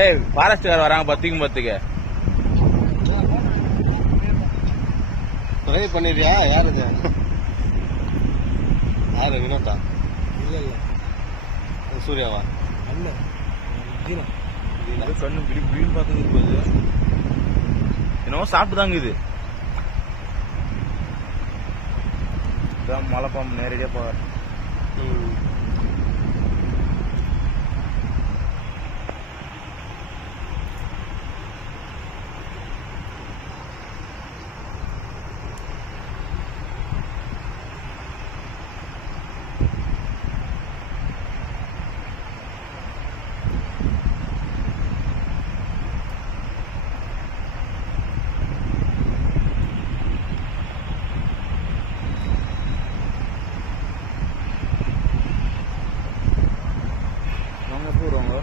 ஏய் ஃபாரஸ்ட்கார் வராங்க பத்துக்கு ட்ரை பண்ணிடுறியா? யார் இது? யாரு? வினோதா? இல்ல சூர்யாவா? அண்ணன் தீனா. கண்ணு பிடின்னு பார்த்துக்கு போகுது. என்னவோ சாப்பிட்டுதாங்க இது. இதான் மலைப்பாம்பு நேரடியா போவார். வாங்க போடுவாங்க.